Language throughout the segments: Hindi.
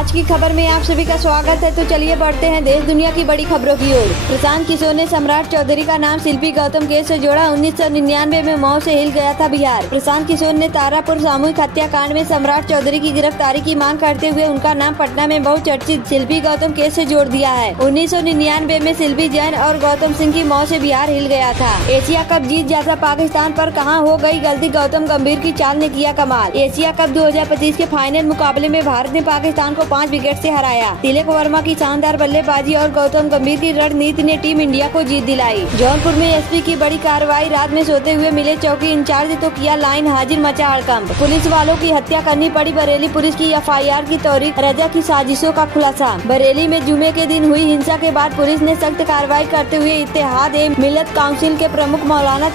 आज की खबर में आप सभी का स्वागत है। तो चलिए बढ़ते हैं देश दुनिया की बड़ी खबरों की ओर। प्रशांत किशोर ने सम्राट चौधरी का नाम शिल्पी गौतम केस से जोड़ा। 1999 में मौत से हिल गया था बिहार। प्रशांत किशोर ने तारापुर सामूहिक हत्याकांड में सम्राट चौधरी की गिरफ्तारी की मांग करते हुए उनका नाम पटना में बहुचर्चित शिल्पी गौतम केस से जोड़ दिया है। 1999 में शिल्पी जैन और गौतम सिंह की मौत से बिहार हिल गया था। एशिया कप जीत जाता पाकिस्तान पर कहां हो गई गलती, गौतम गंभीर की चाल ने किया कमाल। एशिया कप 2025 के फाइनल मुकाबले में भारत ने पाकिस्तान को 5 विकेट से हराया। तिलक वर्मा की शानदार बल्लेबाजी और गौतम गंभीर की रणनीति ने टीम इंडिया को जीत दिलाई। जौनपुर में एसपी की बड़ी कार्रवाई, रात में सोते हुए मिले चौकी इंचार्ज तो किया लाइन हाजिर, मचा हड़कंप। पुलिस वालों की हत्या करनी पड़ी, बरेली पुलिस की एफआईआर की तौरीख, रजा की साजिशों का खुलासा। बरेली में जुमे के दिन हुई हिंसा के बाद पुलिस ने सख्त कार्रवाई करते हुए इत्तेहाद ए मिल्लत काउंसिल के प्रमुख मौलाना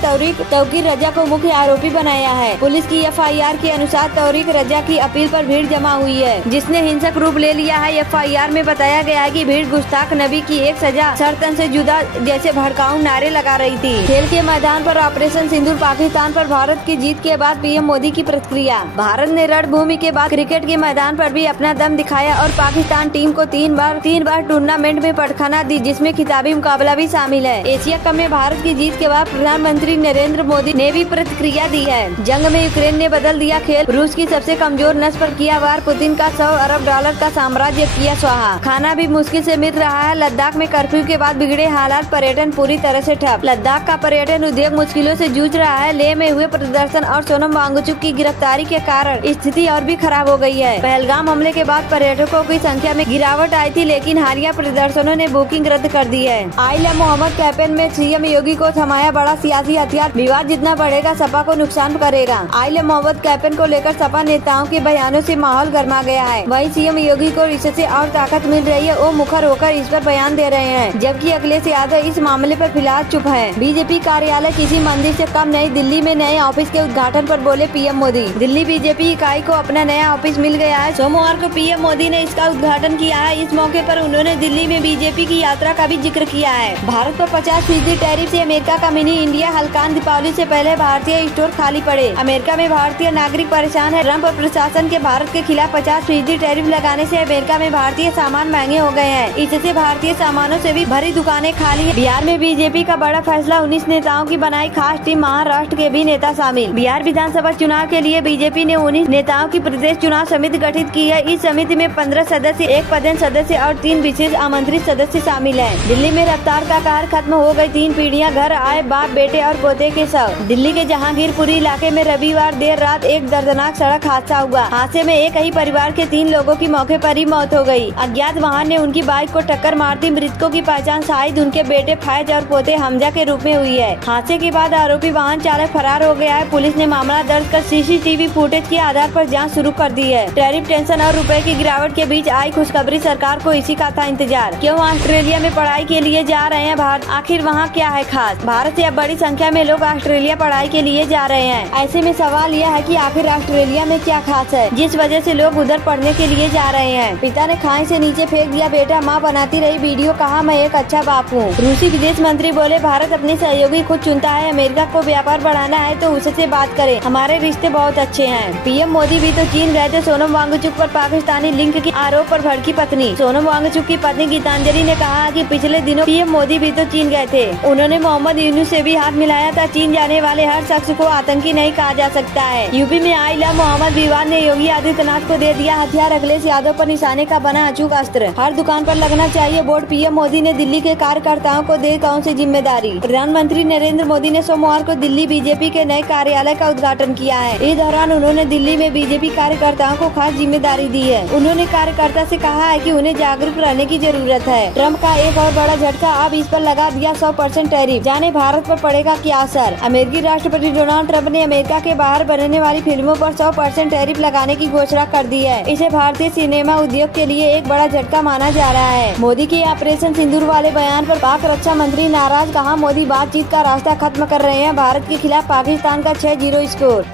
तौकीर रजा को मुख्य आरोपी बनाया है। पुलिस की एफआईआर के अनुसार तौकीर रजा की अपील पर भीड़ जमा हुई है, जिसने हिंसक रूप ले लिया है। एफआईआर में बताया गया है कि भीड़ गुस्ताख नबी की एक सजा सर्तन से जुदा जैसे भड़काऊ नारे लगा रही थी। खेल के मैदान पर ऑपरेशन सिंदूर, पाकिस्तान पर भारत की जीत के बाद पीएम मोदी की प्रतिक्रिया। भारत ने रणभूमि के बाद क्रिकेट के मैदान पर भी अपना दम दिखाया और पाकिस्तान टीम को तीन बार टूर्नामेंट में पटखना दी, जिसमें खिताबी मुकाबला भी शामिल है। एशिया कप में भारत की जीत के बाद प्रधानमंत्री नरेंद्र मोदी ने भी प्रतिक्रिया दी है। जंग में यूक्रेन ने बदल दिया खेल, रूस की सबसे कमजोर नस पर किया वार, पुतिन का $100 अरब का साम्राज्य किया स्वाहा। खाना भी मुश्किल से मिल रहा है। लद्दाख में कर्फ्यू के बाद बिगड़े हालात, पर्यटन पूरी तरह से ठप। लद्दाख का पर्यटन उद्योग मुश्किलों से जूझ रहा है। लेह में हुए प्रदर्शन और सोनम वांगचुक की गिरफ्तारी के कारण स्थिति और भी खराब हो गई है। पहलगाम हमले के बाद पर्यटकों की संख्या में गिरावट आई थी, लेकिन हालिया प्रदर्शनों ने बुकिंग रद्द कर दी है। आइला मोहम्मद कैंपेन में सीएम योगी को थमाया बड़ा सियासी हथियार, विवाद जितना बढ़ेगा सपा को नुकसान करेगा। आइला मोहम्मद कैंपेन को लेकर सपा नेताओं के बयानों से माहौल गर्मा गया है। वहीं सीएम योगी को इससे और ताकत मिल रही है। वो मुखर होकर इस पर बयान दे रहे हैं, जबकि अखिलेश यादव इस मामले पर फिलहाल चुप है। बीजेपी कार्यालय किसी मंदिर से कम नहीं, दिल्ली में नए ऑफिस के उद्घाटन पर बोले पीएम मोदी। दिल्ली बीजेपी इकाई को अपना नया ऑफिस मिल गया है। सोमवार को पीएम मोदी ने इसका उद्घाटन किया है। इस मौके पर उन्होंने दिल्ली में बीजेपी की यात्रा का भी जिक्र किया है। भारत पर 50% टैरिफ से अमेरिका का मिनी इंडिया हल्कान, दीपावली से पहले भारतीय स्टोर खाली पड़े। अमेरिका में भारतीय नागरिक परेशान है। ट्रंप प्रशासन के भारत के खिलाफ 50% टैरिफ लगाने से अमेरिका में भारतीय सामान महंगे हो गए हैं। इससे भारतीय सामानों से भी भरी दुकानें खाली हैं। बिहार में बीजेपी का बड़ा फैसला, 19 नेताओं की बनाई खास टीम, महाराष्ट्र के भी नेता शामिल। बिहार विधानसभा चुनाव के लिए बीजेपी ने 19 नेताओं की प्रदेश चुनाव समिति गठित की है। इस समिति में 15 सदस्य, 1 पदेन सदस्य और 3 विशेष आमंत्रित सदस्य शामिल हैं। दिल्ली में रफ्तार का कहर खत्म हो गई, 3 पीढ़ियां घर आए बाप बेटे और पोते के शव। दिल्ली के जहांगीरपुरी इलाके में रविवार देर रात एक दर्दनाक सड़क हादसा हुआ। हादसे में एक ही परिवार के 3 लोगों की मौके पर ही मौत हो गई। अज्ञात वाहन ने उनकी बाइक को टक्कर मारती। मृतकों की पहचान शाहिद, उनके बेटे फैज और पोते हमजा के रूप में हुई है। हादसे के बाद आरोपी वाहन चालक फरार हो गया है। पुलिस ने मामला दर्ज कर सीसीटीवी फुटेज के आधार पर जांच शुरू कर दी है। टैरिफ टेंशन और रुपए की गिरावट के बीच आई खुशखबरी, सरकार को इसी का था इंतजार। क्यों ऑस्ट्रेलिया में पढ़ाई के लिए जा रहे हैं भारत, आखिर वहाँ क्या है खास? भारत से अब बड़ी संख्या में लोग ऑस्ट्रेलिया पढ़ाई के लिए जा रहे हैं। ऐसे में सवाल यह है कि आखिर ऑस्ट्रेलिया में क्या खास है जिस वजह से लोग उधर पढ़ने के लिए जा रहे हैं। पिता ने खाई से नीचे फेंक दिया बेटा, माँ बनाती रही वीडियो, कहा मैं एक अच्छा बाप हूँ। रूसी विदेश मंत्री बोले भारत अपने सहयोगी खुद चुनता है, अमेरिका को व्यापार बढ़ाना है तो उससे बात करे, हमारे रिश्ते बहुत अच्छे हैं। पीएम मोदी भी तो चीन गए थे। सोनम वांगचुक पर पाकिस्तानी लिंक के आरोप पर भड़की पत्नी। सोनम वांगचुक की पत्नी गीतांजलि ने कहा कि पिछले दिनों पीएम मोदी भी तो चीन गए थे। उन्होंने मोहम्मद यूनुस से भी हाथ मिलाया था। चीन जाने वाले हर शख्स को आतंकी नहीं कहा जा सकता है। यूपी में आइला मोहम्मद विवाद ने योगी आदित्यनाथ को दे दिया हथियार, अखिलेश यादव पर निशाने का बना अचूक अस्त्र। हर दुकान पर लगना चाहिए बोर्ड, पीएम मोदी ने दिल्ली के कार्यकर्ताओं को दे कौन सी जिम्मेदारी। प्रधानमंत्री नरेंद्र मोदी ने सोमवार को दिल्ली बीजेपी के नए कार्यालय का उद्घाटन किया है। इस दौरान उन्होंने दिल्ली में बीजेपी कार्यकर्ताओं को खास जिम्मेदारी दी है। उन्होंने कार्यकर्ता से कहा है कि उन्हें जागरूक रहने की जरूरत है। ट्रंप का एक और बड़ा झटका, अब इस पर लगा दिया 100% टैरिफ, जाने भारत पर पड़ेगा क्या असर। अमेरिकी राष्ट्रपति डोनाल्ड ट्रंप ने अमेरिका के बाहर बनने वाली फिल्मों पर 100% टैरिफ लगाने की घोषणा कर दी है। इसे भारतीय सिनेमा उद्योग के लिए एक बड़ा झटका माना जा रहा है। मोदी के ऑपरेशन सिंदूर वाले बयान पर पाक रक्षा मंत्री नाराज, कहा मोदी बातचीत का रास्ता खत्म कर रहे हैं। भारत के खिलाफ पाकिस्तान का 6-0 स्कोर।